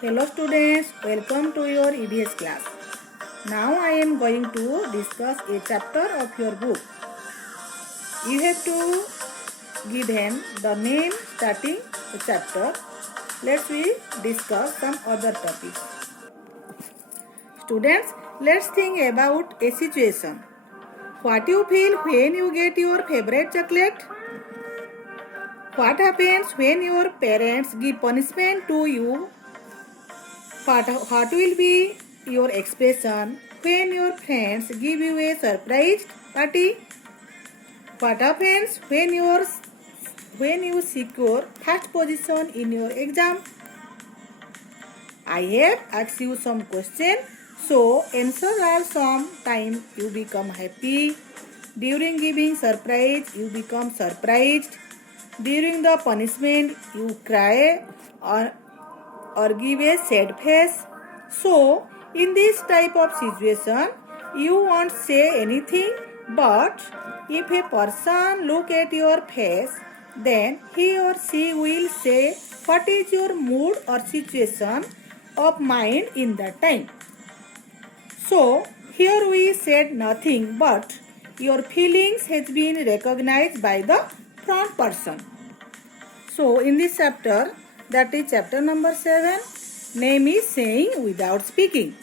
Hello students, welcome to your EVS class. Now I am going to discuss a chapter of your book. You have to give him the name starting the chapter. Let's we discuss some other topics. Students, let's think about a situation. What you feel when you get your favorite chocolate? What happens when your parents give punishment to you? What will be your expression when your friends give you a surprise party? What happens when you secure first position in your exam? I have asked you some questions, so answers are sometime you become happy. During giving surprise, you become surprised. During the punishment, you cry or give a sad face. So, in this type of situation, you won't say anything, but if a person look at your face, then he or she will say what is your mood or situation of mind in that time. So, here we said nothing, but your feelings has been recognized by the front person. So, in this chapter, that is chapter number 7, name is saying without speaking.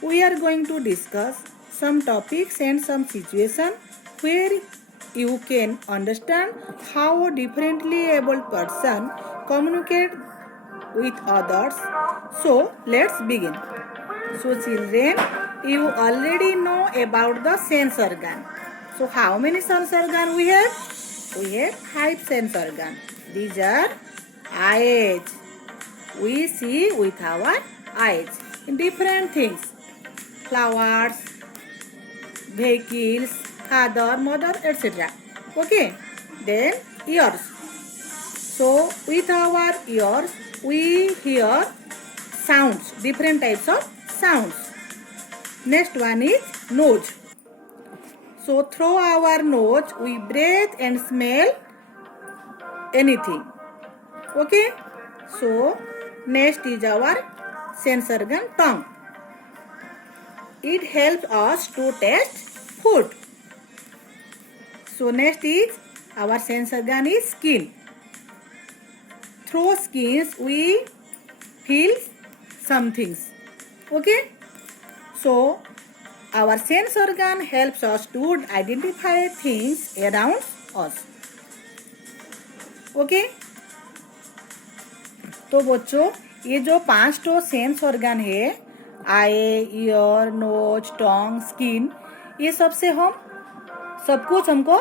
We are going to discuss some topics and some situation where you can understand how a differently abled person communicate with others. So, let's begin. So, children, you already know about the sense organ. So, how many sense organ we have? We have 5 sense organ. These are eyes. We see with our eyes different things. Flowers, vehicles, father, mother, etc. Okay. Then ears. So with our ears we hear sounds, different types of sounds. Next one is nose. So through our nose we breathe and smell anything. Okay. So next is our sense organ tongue. It helps us to taste food. So next is our sense organ is skin. Through skins we feel some things. Okay. So our sense organ helps us to identify things around us. Okay. तो बच्चों ये जो 5 तो sense organ है, आई, year, knows, टंग, skin, ये सब से हम सब कुछ हमको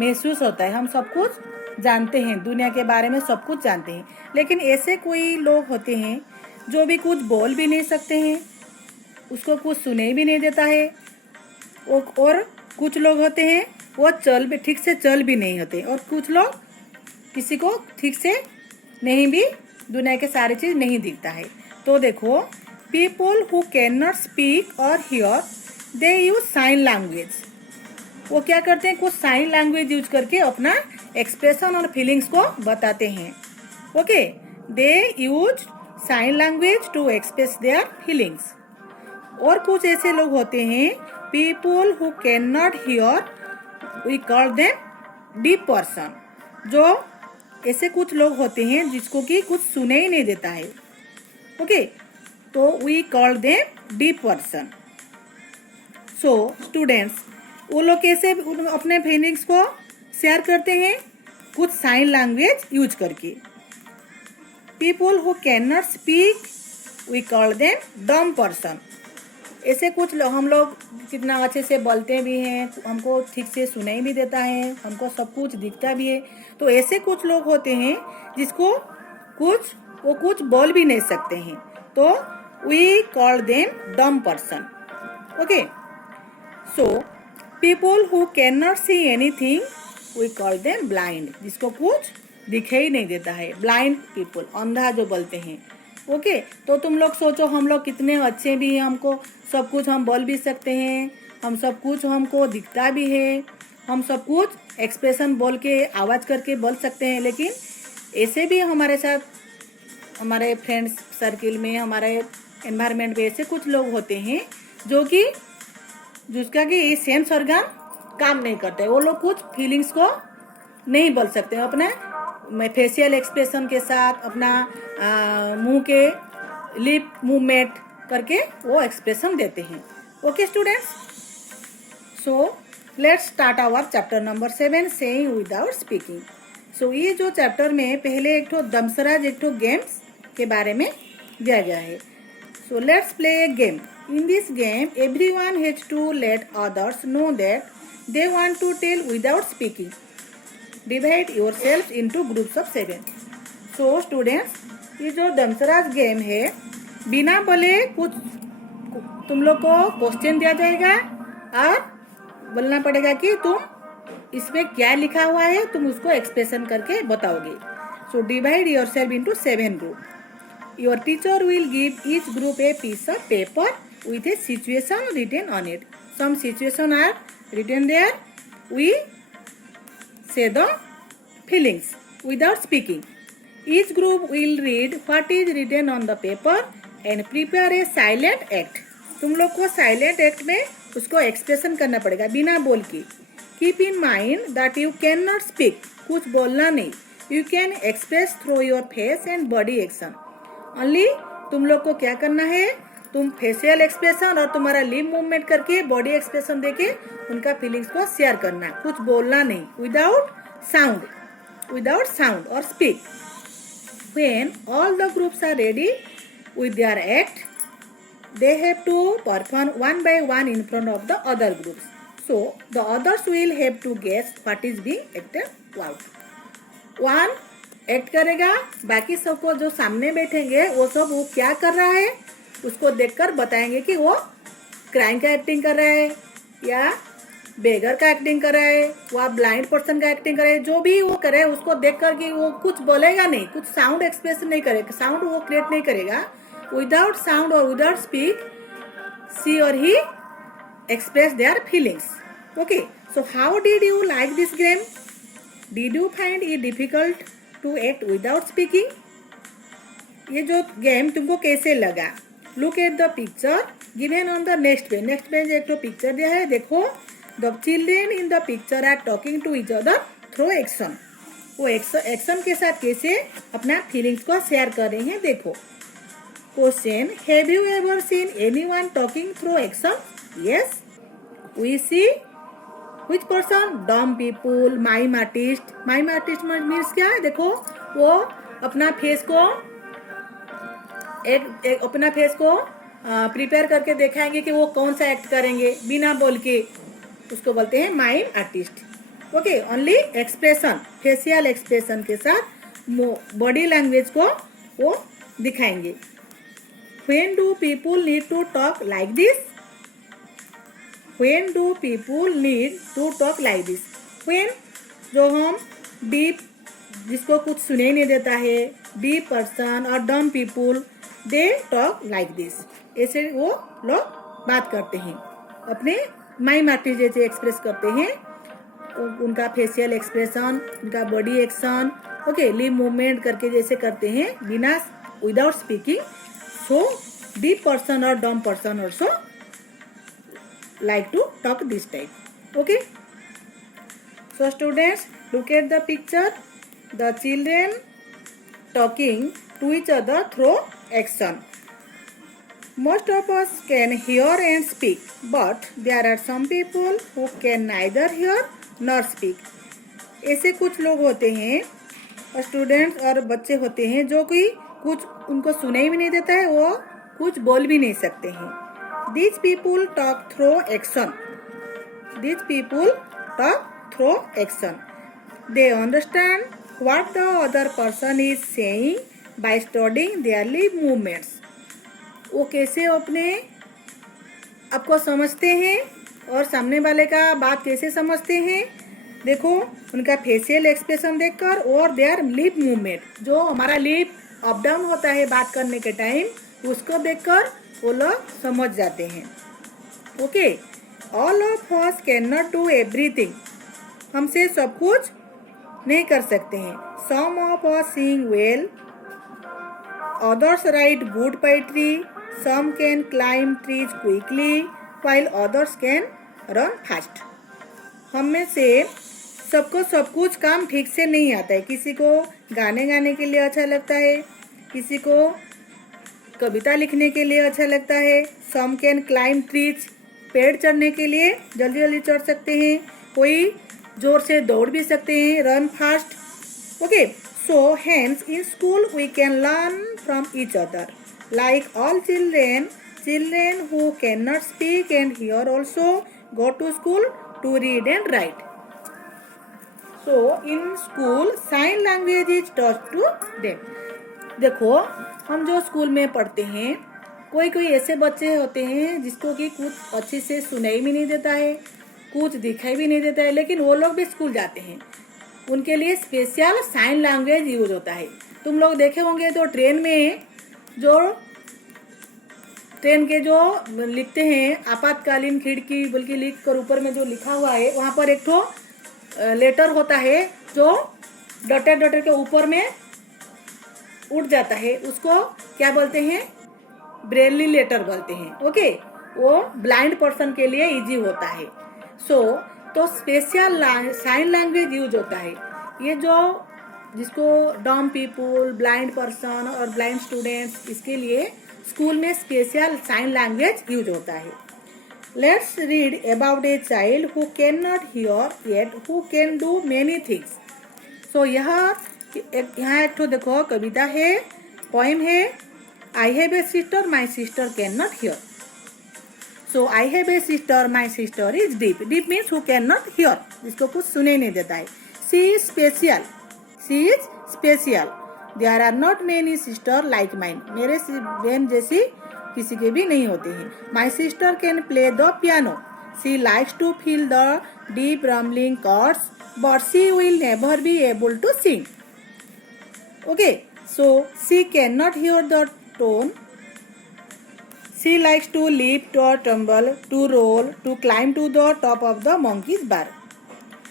महसूस होता है, हम सब कुछ जानते हैं, दुनिया के बारे में सब कुछ जानते हैं. लेकिन ऐसे कोई लोग होते हैं जो भी कुछ बोल भी नहीं सकते हैं, उसको कुछ सुने भी नहीं देता है, और कुछ लोग होते हैं वो ठीक से चल भी नहीं होते, और कुछ लोग किसी को ठीक से नहीं भी दुनिया के सारी चीज नहीं दिखता है. तो देखो, people who can not speak or hear they use sign language. वो क्या करते हैं, कुछ साइन लैंग्वेज यूज करके अपना एक्सप्रेशन और फीलिंग्स को बताते हैं. Okay, they use sign language to express their feelings. और कुछ ऐसे लोग होते हैं, people who can not hear, we call them deaf person. जो ऐसे कुछ लोग होते हैं जिसको कि कुछ सुने ही नहीं देता है. ओके, तो we call them deaf person. So students, वो लोग कैसे अपने फीलिंग्स को शेयर करते हैं, कुछ साइन लैंग्वेज यूज करके. People who can not speak we call them dumb person. ऐसे कुछ लोग, हम लोग कितना अच्छे से बोलते भी हैं, हमको ठीक से सुनाई भी देता है, हमको सब कुछ दिखता भी है. तो ऐसे कुछ लोग होते हैं जिसको वो कुछ बोल भी नहीं सकते हैं, तो we call them dumb person. Okay. So people who can not see anything we call them blind. जिसको कुछ दिखाई नहीं देता है, ब्लाइंड पीपल, अंधा जो बोलते हैं. ओके. तो तुम लोग सोचो, हम लोग कितने अच्छे भी हैं, हमको सब कुछ हम बोल भी सकते हैं, हम सब कुछ हमको दिखता भी है, हम सब कुछ एक्सप्रेशन बोल के आवाज़ करके बोल सकते हैं. लेकिन ऐसे भी हमारे साथ हमारे फ्रेंड्स सर्किल में, हमारे एनवायरनमेंट में ऐसे कुछ लोग होते हैं जो कि जिसका कि ये सेंस ऑर्गन काम नहीं करते। वो लोग कुछ फीलिंग्स को नहीं बोल सकते, अपने फेशियल एक्सप्रेशन के साथ, अपना मुंह के लिप मूवमेंट करके वो एक्सप्रेशन देते हैं। Okay students, so let's start our chapter number 7 saying without speaking. So ये जो चैप्टर में पहले एक ठो दमसराज एक ठो गेम्स के बारे में दिया गया है। So let's play a game. In this game everyone has to let others know that they want to tell without speaking. Divide yourself into groups of 7। So students, ये जो दमसराज गेम है, बिना बोले कुछ तुम लोग को क्वेश्चन दिया जाएगा और बोलना पड़ेगा कि तुम इसमें क्या लिखा हुआ है, तुम उसको एक्सप्रेशन करके बताओगे। So divide yourself into 7 group. Your teacher will give each group a piece of paper with a situation written on it. Some situation are written there. We say the feelings without speaking. Each group will read what is written on the paper and prepare a silent act. तुम लोग को silent act में उसको expression करना पड़ेगा बिना बोल के। Keep in mind that you can not speak, कुछ बोलना नहीं। You can express through your face and body action only. तुम लोग को क्या करना है, तुम फेशियल एक्सप्रेशन और तुम्हारा लिप मूवमेंट करके बॉडी एक्सप्रेशन देके उनका फीलिंग्स को शेयर करना, कुछ बोलना नहीं। विदाउट साउंड और speak. When all the groups are ready with their act, they have to perform one by one in front of the other groups. So the others will have to guess what is being acted out. One act करेगा, बाकी सबको जो सामने बैठेंगे वो सब वो क्या कर रहा है उसको देखकर बताएंगे कि वो क्राइम का एक्टिंग कर रहा है या बेगर का एक्टिंग कर रहा है, वो ब्लाइंड पर्सन का एक्टिंग कर रहा है। जो भी वो करे उसको देखकर कि वो कुछ बोलेगा नहीं, कुछ साउंड एक्सप्रेशन नहीं करेगा, साउंड वो क्रिएट नहीं करेगा। Without sound or without speak, she or he express their feelings. Okay, so how did you like this game? Did you find it difficult to act without speaking? ये जो game तुमको कैसे लगा? Look at the picture given on the next page. Next page एक तो picture दिया है, देखो। The children in the picture are talking to each other through action. वो एक्शन के साथ कैसे अपना फीलिंग्स को शेयर कर रहे हैं, देखो। Question: Have you ever seen anyone talking through action? Yes, we see. Which person? Dumb people, mime artist. Mime artist means क्या है? देखो वो अपना फेस को अपना फेस को प्रिपेयर करके दिखाएंगे कि वो कौन सा एक्ट करेंगे बिना बोल के, उसको बोलते हैं mime artist. Okay, only expression, facial expression के साथ बॉडी लैंग्वेज को वो दिखाएंगे। When do people need to talk like this? When do people need to talk like this? When जो हम deep, जिसको कुछ सुनाई नहीं देता है, deep person और dumb people, they talk like this. ऐसे वो लोग बात करते हैं, अपने माइम आर्टिस्ट जैसे एक्सप्रेस करते हैं, उनका फेशियल एक्सप्रेशन, उनका body action, okay, lip movement करके जैसे करते हैं बिना without speaking. So deep person or dumb person also like to talk this type. Okay. So students, look at the picture. The children talking to each other through action. Most of us can hear and speak, but there are some people who can neither hear nor speak. ऐसे कुछ लोग होते हैं, students और बच्चे होते हैं जो कि कुछ उनको सुनाई भी नहीं देता है, वो कुछ बोल भी नहीं सकते हैं। These people talk through action. These people talk through action. They understand what the other person is saying by studying their lip movements. वो कैसे अपने आपको समझते हैं और सामने वाले का बात कैसे समझते हैं, देखो उनका फेशियल एक्सप्रेशन देखकर और देयर लिप मूवमेंट, जो हमारा लिप अप डाउन होता है बात करने के टाइम, उसको देखकर वो लोग समझ जाते हैं। Okay, all of us can not do everything, हमसे सब कुछ नहीं कर सकते हैं। Some of us sing well, others write good poetry. Some can climb trees quickly, while others can run fast. हम में से सबको सब कुछ काम ठीक से नहीं आता है. किसी को गाने गाने के लिए अच्छा लगता है, किसी को कविता लिखने के लिए अच्छा लगता है. सम कैन क्लाइम ट्रीज, पेड़ चढ़ने के लिए जल्दी जल्दी चढ़ सकते हैं. कोई जोर से दौड़ भी सकते हैं, run fast. Okay, so hence in school we can learn from each other. Like all children, children who cannot speak and hear also go to school to read and write. So in school sign language is taught to them. देखो, हम जो school में पढ़ते हैं, कोई कोई ऐसे बच्चे होते हैं जिसको कि कुछ अच्छे से सुनाई भी नहीं देता है, कुछ दिखाई भी नहीं देता है, लेकिन वो लोग भी स्कूल जाते हैं. उनके लिए स्पेशल साइन लैंग्वेज यूज होता है. तुम लोग देखे होंगे तो ट्रेन में जो ट्रेन के जो लिखते हैं आपातकालीन खिड़की बल्कि लिख कर ऊपर में जो लिखा हुआ है वहाँ पर एक ठो लेटर होता है जो डॉटर डॉटर के ऊपर में उठ जाता है. उसको क्या बोलते हैं? ब्रेली लेटर बोलते हैं. ओके, वो ब्लाइंड पर्सन के लिए इजी होता है. तो स्पेशल साइन लैंग्वेज यूज होता है. ये जो जिसको डम पीपुल, ब्लाइंड पर्सन और ब्लाइंड स्टूडेंट्स, इसके लिए स्कूल में स्पेशल साइन लैंग्वेज यूज होता है. Let's read about a child who can not hear yet who can do many things. So यहाँ एक ठो देखो कविता है, पोएम है. I have a sister, my sister can not hear. So I have a sister, my sister is deaf. Deaf means who can not hear, जिसको कुछ सुने नहीं देता है. She is special, she is special. There are not many sister like mine. मेरे बहन जैसी किसी के भी नहीं होते हैं. My sister can play the piano. She likes to feel the deep rumbling chords, but she will never be able to sing. Okay, so she can not hear the tone. She likes to leap, to tumble, to roll, to climb to the top of the monkey's bar.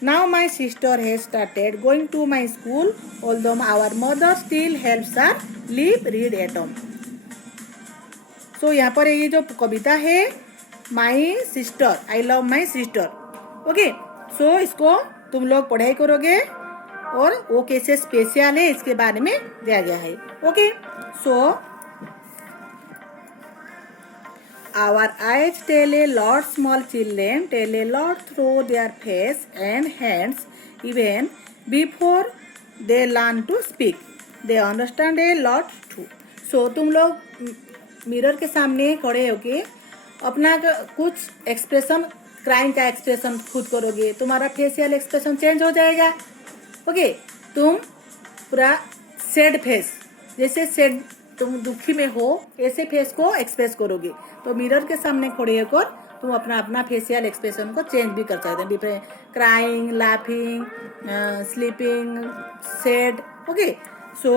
Now my sister has started going to my school, although our mother still helps her leap, read at home. So यहाँ पर ये जो कविता है my sister, I love my sister. Okay, so इसको तुम लोग पढ़ाई करोगे और वो कैसे स्पेशल है इसके बारे में दिया गया है. Okay, so our eyes tell a lot, small children tell a lot through their face and hands even before they learn to speak. They understand a lot too. So तुम लोग मिरर के सामने खड़े होके अपना कुछ एक्सप्रेशन, क्राइंग का expression खुद करोगे, तुम्हारा फेशियल एक्सप्रेशन चेंज हो जाएगा. ओके, तुम पूरा सैड फेस, जैसे सैड तुम दुखी में हो ऐसे फेस को एक्सप्रेस करोगे. तो मिरर के सामने खड़े होकर तुम अपना अपना फेशियल एक्सप्रेशन को चेंज भी कर सकते हैं. Different crying, laughing, sleeping, sad. Okay, so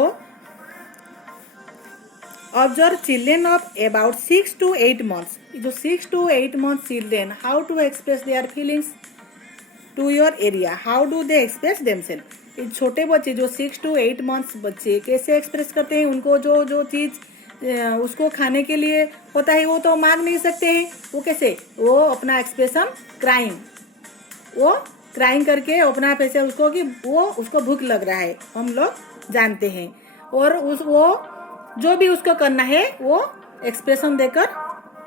observe children of about 6 to 8 months. जो 6 to 8 months children, how to express their feelings to your area. How do they express themselves. छोटे बच्चे जो 6 to 8 months बच्चे कैसे express करते हैं. उनको जो जो चीज़ उसको खाने के लिए होता है वो तो मांग नहीं सकते हैं. वो कैसे, वो अपना एक्सप्रेशन क्राइंग, वो क्राइंग करके अपना पैसे उसको कि वो उसको भूख लग रहा है, हम लोग जानते हैं. और वो जो भी उसको करना है वो एक्सप्रेशन देकर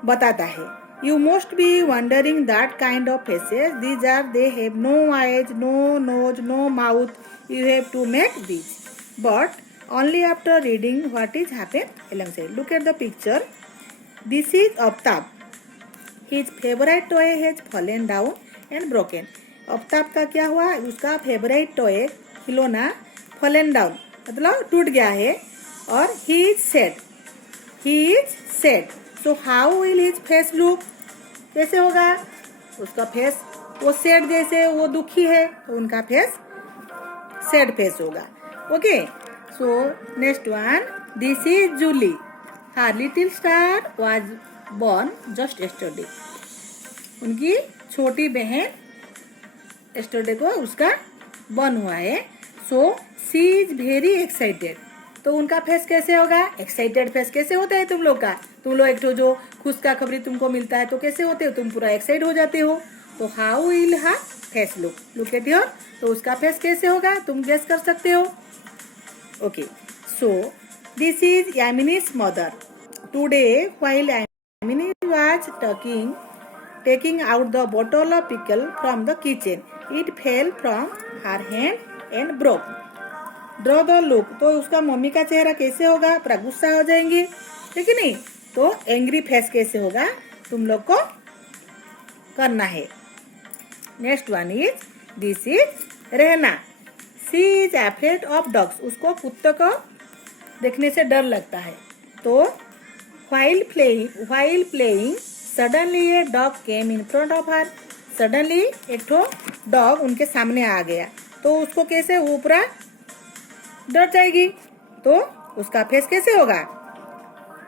बताता है. You must be wondering that kind of faces. These are, they have no eyes, no nose, no mouth. You have to make these. But only after reading what is happened alongside. Look at the picture. This is Aftab. His favorite toy has fallen down and broken. Aftab का क्या हुआ, उसका favourite toy खिलौना fallen down मतलब टूट गया है. और he is sad. He is sad. So how will his face look? कैसे होगा उसका फेस. वो सैड, जैसे वो दुखी है तो उनका फेस सैड फेस होगा. Okay, so next one. This is Julie. Her little star was born just yesterday. उनकी छोटी बहन यस्टरडे को उसका बर्न हुआ है. So she is very excited. तो उनका फेस कैसे होगा? एक्साइटेड फेस कैसे होता है तुम लोग का? तुम लोग एक तो जो खुश का खबरी तुमको मिलता है तो कैसे होते हो? तुम पूरा एक्साइट हो जाते हो। तो how will her face look at your, तो उसका फेस कैसे होगा तुम गेस कर सकते हो। Okay, so this is Yamini's mother. Today while Yamini was taking out the bottle of pickle from the kitchen, it fell from her hand and broke. Draw the look, तो उसका मम्मी का चेहरा कैसे होगा? पूरा गुस्सा हो जाएंगे, ठीक है नहीं? तो एंग्री फेस कैसे होगा तुम लोग को करना है। Next one is this is Rehana. She is afraid of dogs, उसको कुत्ते को देखने से डर लगता है। तो while playing suddenly a dog came in front of her, suddenly एक ठो डॉग उनके सामने आ गया, तो उसको कैसे, वो पूरा डर जाएगी। तो उसका फेस कैसे होगा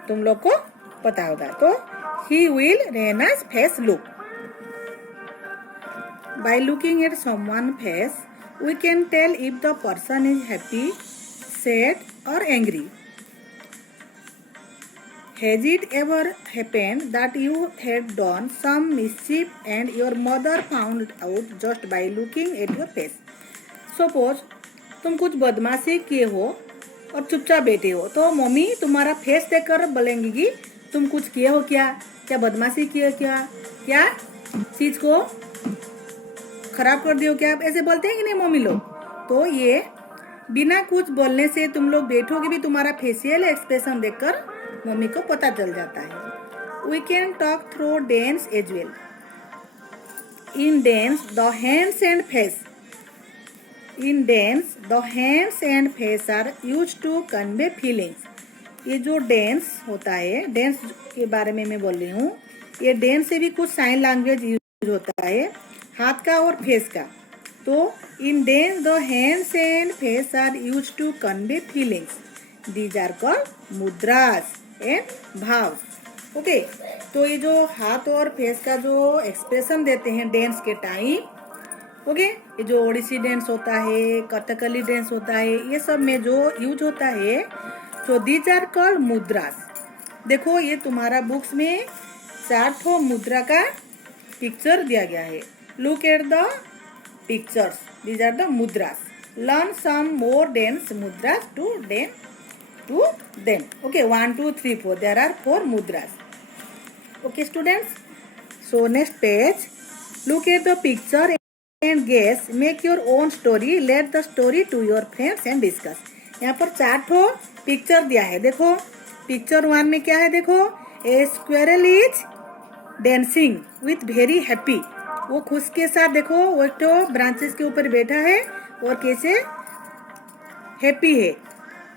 तुम लोग को पता होगा। तो he will Rena's face look। By looking at someone's face, we can tell if the person is happy, sad or angry. Has it ever happened that you had done some mischief and your mother found out just by looking at your face? Suppose तुम कुछ बदमाशी किए हो और चुपचाप बैठे हो, तो मम्मी तुम्हारा फेस देखकर बोलेंगी कि तुम कुछ किए हो, क्या बदमाशी किए, क्या चीज को खराब कर दियो, क्या ऐसे बोलते हैं कि नहीं मम्मी लोग। तो ये बिना कुछ बोलने से तुम लोग बैठोगे भी तुम्हारा फेशियल एक्सप्रेशन देखकर मम्मी को पता चल जाता है। We can talk through dance as well. In dance, the hands and face are used to convey feelings. ये जो डांस होता है, डांस के बारे में मैं बोल रही हूँ, ये डांस से भी कुछ साइन लैंग्वेज यूज होता है, हाथ का और फेस का। तो in dance the hands and face are used to convey feelings, these are called mudras and bhav. Okay, तो ये जो हाथ और फेस का जो एक्सप्रेशन देते हैं डांस के टाइम, ओके, ये जो ओडिसी डांस होता है, कथकली डांस होता है, ये सब में जो यूज होता है, तो दीज आर कॉल्ड मुद्रास। देखो ये तुम्हारा बुक्स में 4 मुद्रा का पिक्चर दिया गया है। Look at the pictures, these are the mudras. Learn some more dance mudras to them. Okay, 1 2 3 4, there are 4 mudras. Okay students, so next page, look at the picture and guess, make your own story, let the story to your friends and discuss. यहाँ पर 4 picture दिया है। देखो picture 1 में क्या है, देखो a squirrel is dancing with very happy, वो खुश के साथ, देखो वो एक तो ब्रांचेस के ऊपर बैठा है और कैसे हैप्पी है।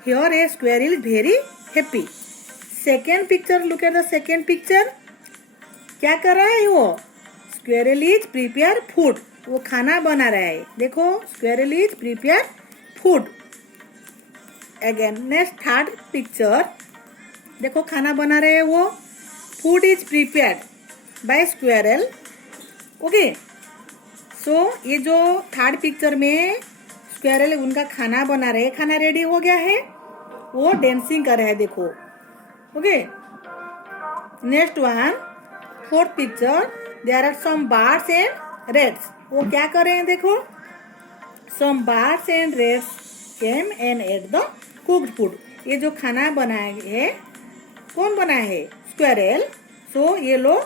Here a squirrel is very happy. Second picture, look at the second picture. क्या कर रहा है वो? Squirrel is prepare food. वो खाना बना रहा है। देखो squirrel is prepare food. Again next third picture. देखो खाना बना रहे हैं वो। Food is prepared by squirrel. Okay. So ये जो थर्ड पिक्चर में स्क्वेरल उनका खाना बना रहे, खाना रेडी हो गया है, वो डांसिंग कर रहे हैं, देखो। Okay, next one, fourth picture, there are some birds and rats. वो क्या कर रहे हैं, देखो some birds and rats came and ate the cooked food. ये जो खाना बनाया है, कौन बनाया है? स्क्वेरल। सो ये लोग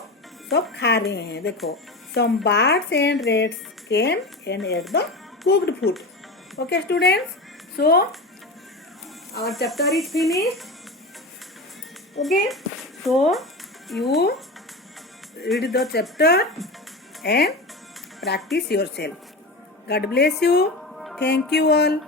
सब खा रहे हैं, देखो some birds and rats came and ate the cooked food. Okay students, so our chapter is finished. Okay, so you read the chapter and practice yourself. God bless you. Thank you all.